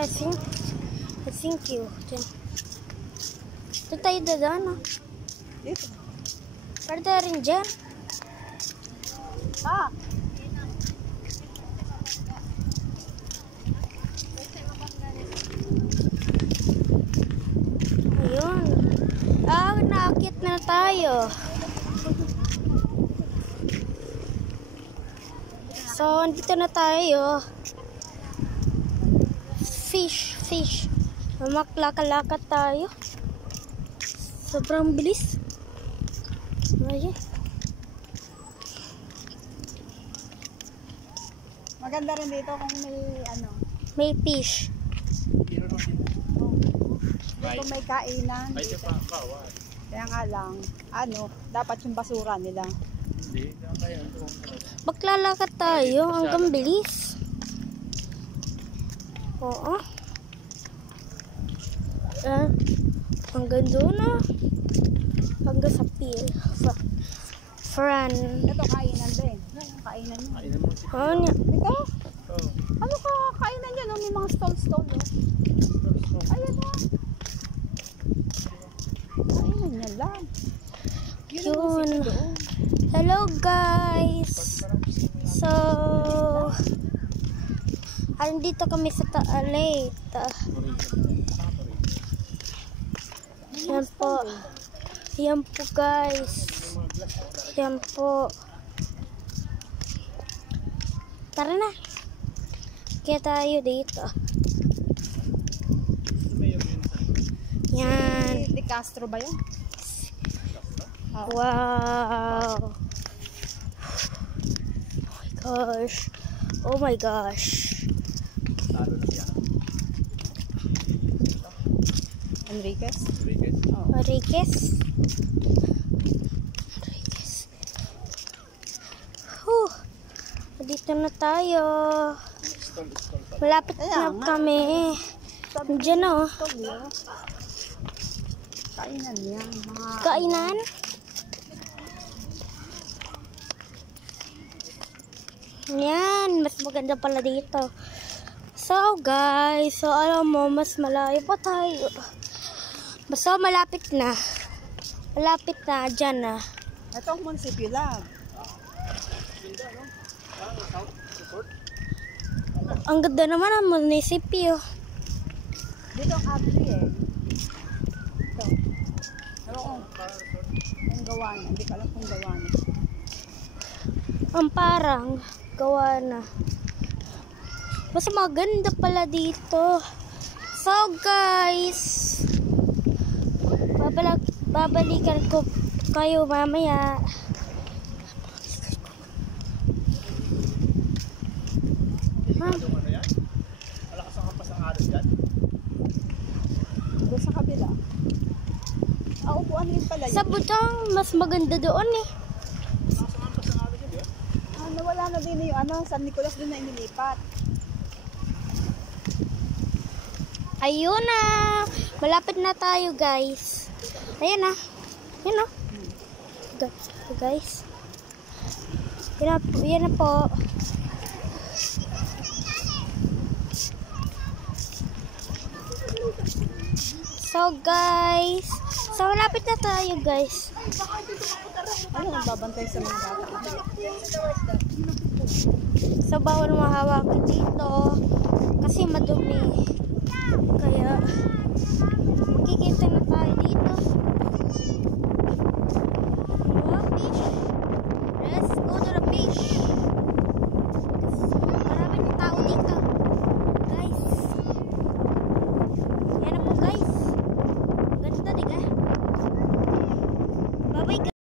I think you. Ito tayo dadaan, ah. Dito. Pwede tayo rin dyan. Ah! Ayun. Ah, naakit na tayo. So, dito na tayo. Fish. Maklaka-laka tayo. Sobrang bilis. Ayan. Maganda rin dito kung may ano. May fish. Dito may kainan. Kaya nga lang, ano, dapat yung basura nila. Maglalakad tayo hanggang bilis. Oo. Hanggang doon na. Hanggang sa pier. Fran. Ito kainan din. Yung kainan mo. Oh, niya. Ito? Ano ka kainan dyan? May mga stall. Ayan o. Kainan niya lang. Yun. Hello guys. So, andito kami sa Taalit. Yan po. Yan po guys. Yan po. Tara na. Kaya tayo dito. Yan. Di Castro ba yun? Wow. Oh my gosh. Enriquez? Oh. Enriquez. Dito na tayo. Malapit na kami. Diyan o. Kainan yan. Kainan? Yan. Mas maganda pala dito. So guys. So alam mo. Mas malayo pa tayo. Basta malapit na. Malapit na. Diyan na. Ito ang munisipyo lang. Ang ganda naman ang munisipyo. Dito ang agri eh. Ito. Ewan ko kung gawa niya. Hindi ko alam kung gawa niya. Ang parang gawa na. Mas maganda pala dito. So guys, babalikan ko kayo mamaya. Malakas ang hampas ang araw dyan. Doon sa kabila. Upuan rin pala yun. Sa Butang, mas maganda doon eh. Malakas ang hampas ang araw dyan, di ba? Nawala na din yung ano, San Nicolas din na inilipat. Ayun na. Malapit na tayo guys. Ayan na. Yan na. Guys. Yan na po. So guys. So malapit na tayo guys. Ano ang babantay sa mga bata? So bawal mahawakan dito. Kasi madumi. Kaya makikita na tayo dito.